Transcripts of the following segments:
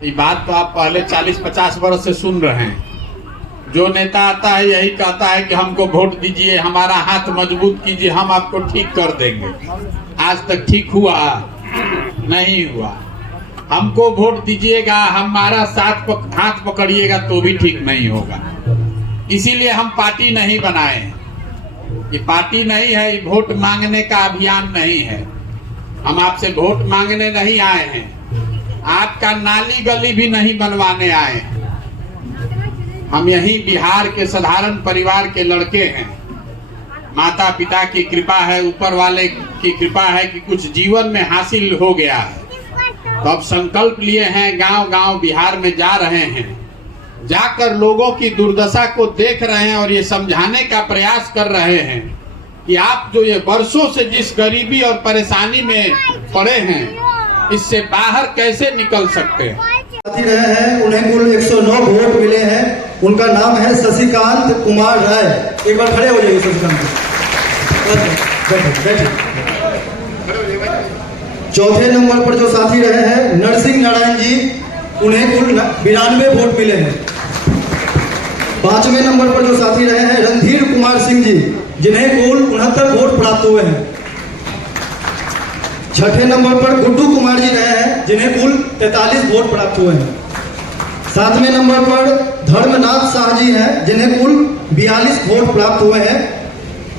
ये बात तो आप पहले 40-50 वर्ष से सुन रहे हैं। जो नेता आता है यही कहता है कि हमको वोट दीजिए, हमारा हाथ मजबूत कीजिए, हम आपको ठीक कर देंगे। आज तक ठीक हुआ नहीं हुआ। हमको वोट दीजिएगा, हमारा हाथ पकड़िएगा तो भी ठीक नहीं होगा। इसीलिए हम पार्टी नहीं बनाए। ये पार्टी नहीं है, ये वोट मांगने का अभियान नहीं है। हम आपसे वोट मांगने नहीं आए हैं, आपका नाली गली भी नहीं बनवाने आए हैं। हम यही बिहार के साधारण परिवार के लड़के हैं। माता पिता की कृपा है, ऊपर वाले की कृपा है कि कुछ जीवन में हासिल हो गया है। तो अब संकल्प लिए हैं, गांव गांव बिहार में जा रहे हैं, जाकर लोगों की दुर्दशा को देख रहे हैं और ये समझाने का प्रयास कर रहे हैं कि आप जो ये वर्षों से जिस गरीबी और परेशानी में पड़े हैं, इससे बाहर कैसे निकल सकते हैं। साथी रहे हैं, उन्हें कुल 109 वोट मिले हैं। उनका नाम है शशिकांत कुमार राय। एक बार खड़े हो जाइए शशिकांत। चौथे नंबर पर जो साथी रहे हैं नरसिंह नारायण जी, उन्हें कुल 92 वोट मिले हैं। पांचवें नंबर पर जो साथी रहे हैं रणधीर कुमार सिंह जी, जिन्हें कुल 69 वोट प्राप्त हुए हैं। छठे नंबर पर गुड्डू कुमार जी रहे हैं, जिन्हें कुल 43 वोट प्राप्त हुए हैं। सातवें नंबर पर धर्मनाथ शाह जी हैं, जिन्हें कुल 42 वोट प्राप्त हुए हैं।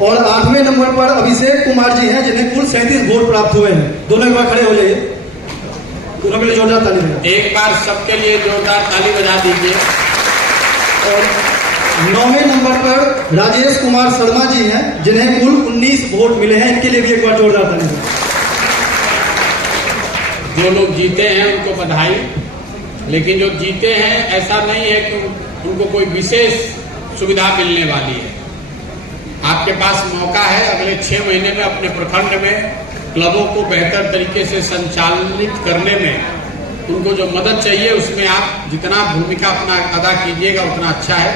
और आठवें नंबर पर अभिषेक कुमार जी हैं, जिन्हें कुल 37 वोट प्राप्त हुए हैं। दोनों एक बार खड़े हो जाइए, दोनों के लिए जोरदार ताली बजाइए। एक बार सबके लिए जोरदार ताली बजा दीजिए। और 9वें नंबर पर राजेश कुमार शर्मा जी हैं, जिन्हें कुल 19 वोट मिले हैं। इनके लिए भी एक बार जोरदार ताली बजाइए। जो लोग जीते हैं उनको बधाई, लेकिन जो जीते हैं ऐसा नहीं है कि उनको कोई विशेष सुविधा मिलने वाली है। आपके पास मौका है अगले 6 महीने में अपने प्रखंड में क्लबों को बेहतर तरीके से संचालित करने में उनको जो मदद चाहिए उसमें आप जितना भूमिका अपना अदा कीजिएगा उतना अच्छा है।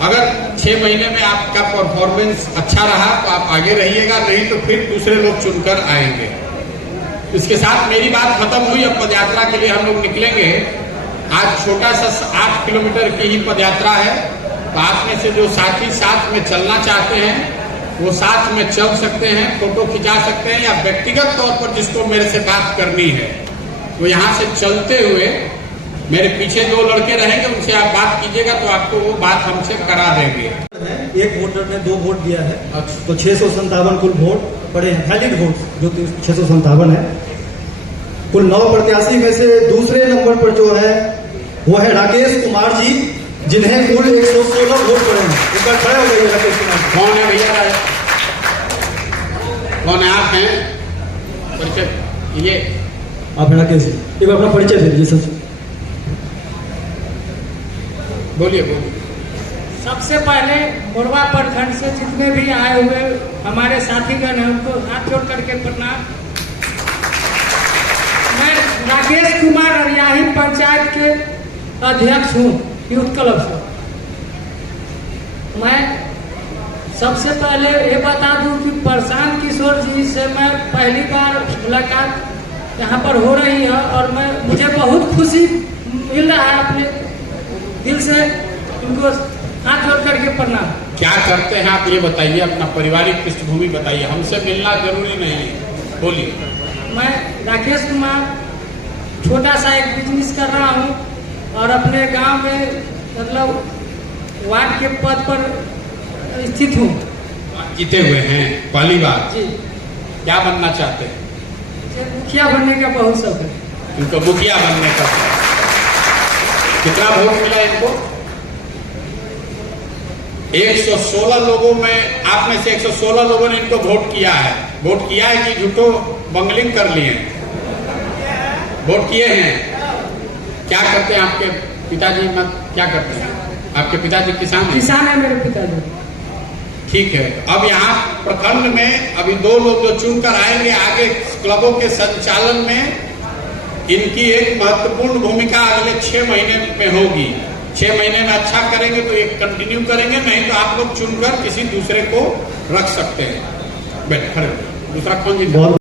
अगर 6 महीने में आपका परफॉर्मेंस अच्छा रहा तो आप आगे रहिएगा, नहीं तो फिर दूसरे लोग चुनकर आएंगे। इसके साथ मेरी बात खत्म हुई। अब पदयात्रा के लिए हम लोग निकलेंगे। आज छोटा सा 8 किलोमीटर की ही पदयात्रा है। तो आप में से जो साथी साथ में चलना चाहते हैं वो साथ में चल सकते हैं, फोटो खिंचा सकते हैं, या व्यक्तिगत तौर पर जिसको मेरे से बात करनी है तो यहाँ से चलते हुए मेरे पीछे 2 लड़के रहेंगे, उनसे आप बात कीजिएगा तो आपको वो बात हमसे करा देंगे। एक वोटर ने 2 वोट दिया है, तो 657 कुल वोट पड़े हैं, वैलिड वोट जो 657 है। कुल 9 प्रत्याशी में से दूसरे नंबर पर जो है वो है राकेश कुमार जी, जिन्हें कुल 116 वोट पड़े हैं। एक बार खड़े हो गए राकेश कुमार। कौन है भैया? कौन है? आप हैं? परिचय ये आप हैं राकेश जी, एक बार अपना परिचय दे दीजिए सर। बोलिए बोलिए। सबसे पहले मोरवा प्रखंड से जितने भी आए हुए हमारे साथीगण हैं उनको हाथ जोड़ करके प्रणाम। मैं राकेश कुमार अरियाही पंचायत के अध्यक्ष हूँ यूथ क्लब से। मैं सबसे पहले ये बता दूं कि प्रशांत किशोर जी से मैं पहली बार मुलाकात यहाँ पर हो रही है और मुझे बहुत खुशी मिल रहा है। अपने दिल से उनको हाथ जोड़ करके प्रणाम। क्या करते हैं आप ये बताइए, अपना पारिवारिक पृष्ठभूमि बताइए। हमसे मिलना जरूरी नहीं है, बोलिए। मैं राकेश कुमार छोटा सा एक बिजनेस कर रहा हूँ और अपने गांव में मतलब वार्ड के पद पर स्थित हूँ। जीते हुए हैं पहली बार जी। क्या बनना चाहते हैं? मुखिया बनने का बहुत शौक है। इनको मुखिया बनने का। कितना वोट मिला इनको? 116 लोगों में, आप में से 116 लोगों ने इनको वोट किया है। वोट किया है कि झूठो बंगलिंग कर लिए हैं? वोट किए हैं। क्या करते हैं आपके पिताजी? मत क्या करते हैं आपके पिताजी? किसान हैं? किसान है मेरे पिताजी। ठीक है। अब यहाँ प्रखंड में अभी 2 लोग जो चुनकर आएंगे, आगे क्लबों के संचालन में इनकी एक महत्वपूर्ण भूमिका अगले 6 महीने में होगी। 6 महीने में अच्छा करेंगे तो ये कंटिन्यू करेंगे, नहीं तो आप लोग चुनकर किसी दूसरे को रख सकते हैं। बैठ खड़े। दूसरा कौन जी?